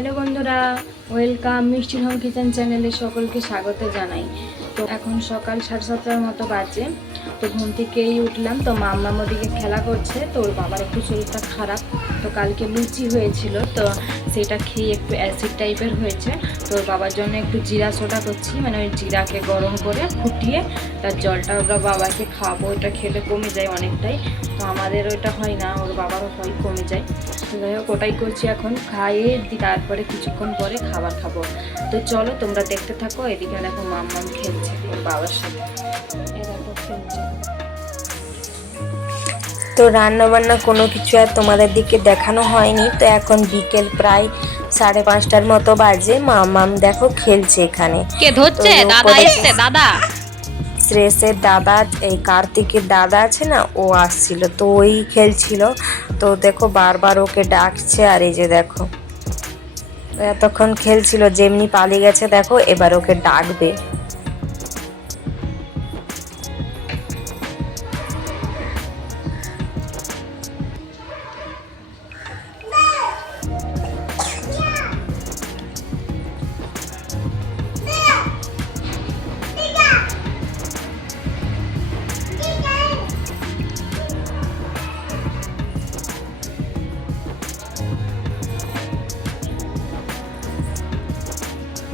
Hello বন্ধুরা, welcome মিষ্টির home kitchen চ্যানেলে সকলকে স্বাগত জানাই। তো এখন সকাল 7:30 মতো বাজে। তো ঘুম থেকেই উঠলাম, তো মাম্মা ওদিকে খেলা করছে। তো ওর বাবার একটু শরীরটা খারাপ, তো কালকে লুচি হয়েছিল, তো সেটা খেয়ে একটু অ্যাসিড টাইপের হয়েছে। তো ওর বাবার জন্য একটু জিরা সোডা করছি, মানে ওই জিরাকে গরম করে ফুটিয়ে তার জলটা ওর বাবাকে খাওয়াবো। ওইটা খেলে কমে যায় অনেকটাই। তো আমাদের ওইটা হয় না, ওর বাবারও হয়, কমে যায়। তো যাই হোক, ওটাই করছি এখন, খাইয়ে তারপরে কিছুক্ষণ পরে খাবার খাবো। তো চলো তোমরা দেখতে থাকো। এদিকে দেখো মাম্মাম খেলছে ওর বাবার সাথে, এই দেখো খেলছে। তো রান্না বান্না কোনো কিছু আর তোমাদের দিকে দেখানো হয়নি। তো এখন বিকেল প্রায় 5:30টার মতো বাজে। মামাম দেখো খেলছে এখানে। কে ধরছে? দাদা এসছে, দাদা শ্রেষের দাদা, এই কার্তিকের দাদা আছে না, ও আসছিল, তো ওই খেলছিল। তো দেখো বারবার ওকে ডাকছে, আর এই যে দেখো এতক্ষণ খেলছিল, যেমনি পালিয়ে গেছে দেখো, এবার ওকে ডাকবে।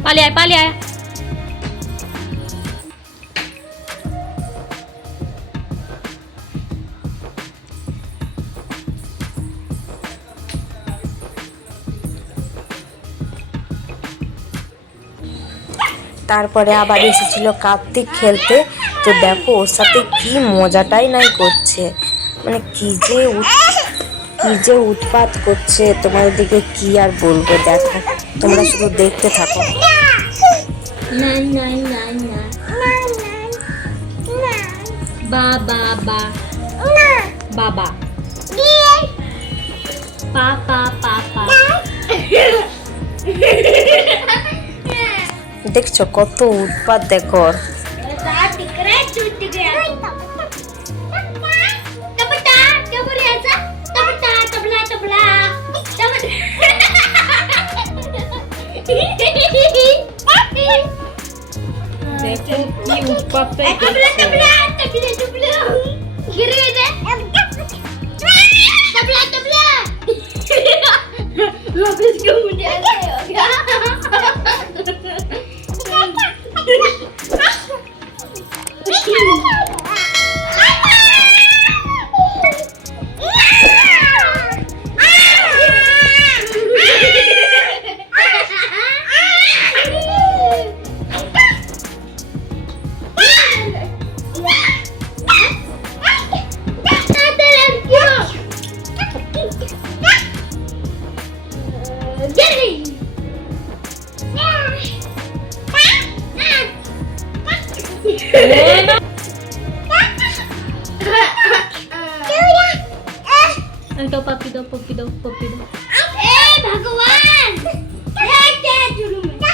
পালিয়ে আয়, পালিয়ে আয়। তারপরে আবার এসেছিল কার্তিক খেলতে। তো দেখো ওর সাথে কি মজাটাই নাই করছে, মানে কি যে উৎপাত করছে, তোমাদের দিকে কি আর বলবো, দেখো তোমরা শুধু দেখতে থাকো। বাবা বা বাবা পা পা পা পা। দেখছো কত উৎপাত দেখো ওর। দেখো কি উৎপাতটাই করছে। तो पप्पी दो, पप्पी दो, पप्पी दो। ए भगवान, क्या जुलूम है?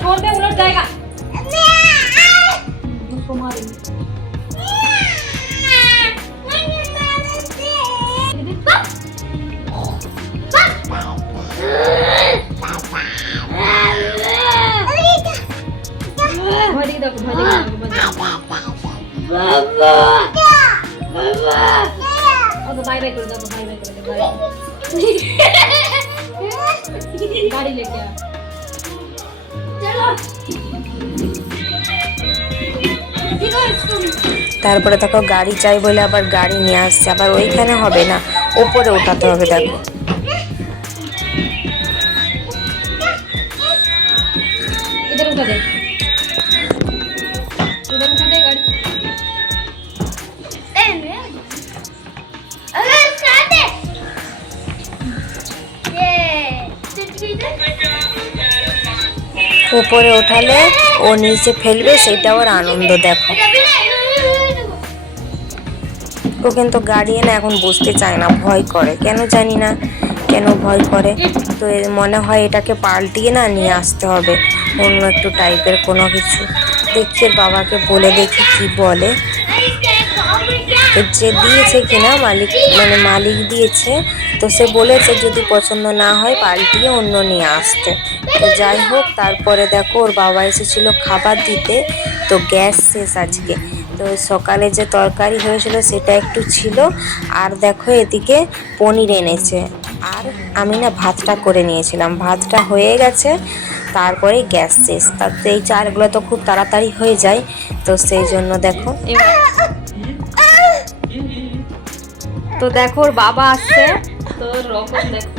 छोड़ दे, उलट जाएगा। उसको मारेंगे। बाय बाय कर दो, बाय बाय कर दो, गाड़ी लेके आ। चलो তারপরে দেখো গাড়ি চাই বলে আবার গাড়ি নিয়ে আসছে, আবার ওইখানে হবে না, উপরে ওঠাতে হবে। দেখো इधर उठा दे, इधर उठा दे गाड़ी। উপরে ওঠালে ও নিচে ফেলবে, সেটা ওর আনন্দ। দেখো ও কিন্তু গাড়ি এনে এখন বসতে চায় না, ভয় করে, কেন জানি না। কেন ভয় করে। তো মনে হয় এটাকে পাল্টিয়ে না নিয়ে আসতে হবে, অন্য একটু টাইপের কোনো কিছু। দেখি ওর বাবাকে বলে দেখি কি বলে। তো যে দিয়েছে কিনা মালিক, মানে মালিক দিয়েছে, তো সে বলেছে যদি পছন্দ না হয় পাল্টিয়ে অন্য নিয়ে আসতে। তো যাই হোক, তারপরে দেখো ওর বাবা এসেছিল খাবার দিতে। তো গ্যাস শেষ আজকে, তো সকালে যে তরকারি হয়েছিল সেটা একটু ছিল, আর দেখো এদিকে পনির এনেছে। আর আমি না ভাতটা করে নিয়েছিলাম, ভাতটা হয়ে গেছে, তারপরে গ্যাস শেষ। তাতে এই চালগুলো তো খুব তাড়াতাড়ি হয়ে যায়, তো সেই জন্য দেখো। তো দেখো ওর বাবা আসছে, তো রকম দেখো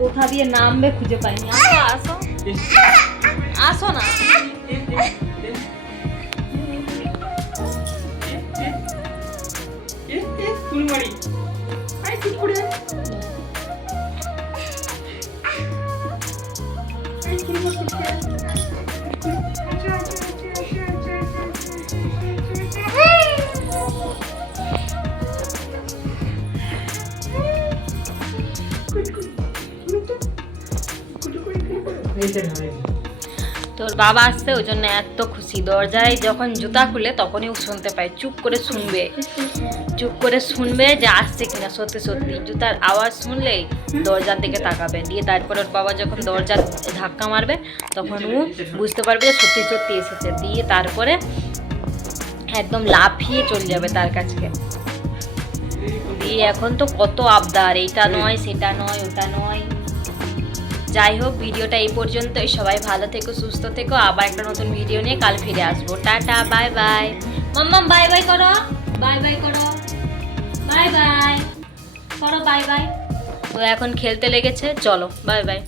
কোথা দিয়ে নামবে খুঁজে পাইনি। আসো আসো আসো না। তোর বাবা আসছে ওই জন্য এত খুশি। দরজায় যখন জুতা খুলে তখনই ও শুনতে পায়, চুপ করে শুনবে, চুপ করে শুনবে যে আসছে কিনা। সত্যি সত্যি জুতার আওয়াজ শুনলেই দরজার দিকে তাকাবে, দিয়ে তারপরে ওর বাবা যখন দরজা ধাক্কা মারবে তখন ও বুঝতে পারবে যে সত্যি সত্যি এসেছে, দিয়ে তারপরে একদম লাফিয়ে চলে যাবে তার কাছে। দিয়ে এখন তো কত আবদার, এইটা নয় সেটা নয় ওটা নয়। যাই হোক, ভিডিওটা এই পর্যন্তই। সবাই ভালো থেকো, সুস্থ থেকো। আবার একটা নতুন ভিডিও নিয়ে কাল ফিরে আসবো। Tata, bye bye. মাম্মাম বাই বাই করো, বাই বাই করো, বাই বাই করো, বাই বাই। তো এখন খেলতে লেগেছে, চলো বাই বাই।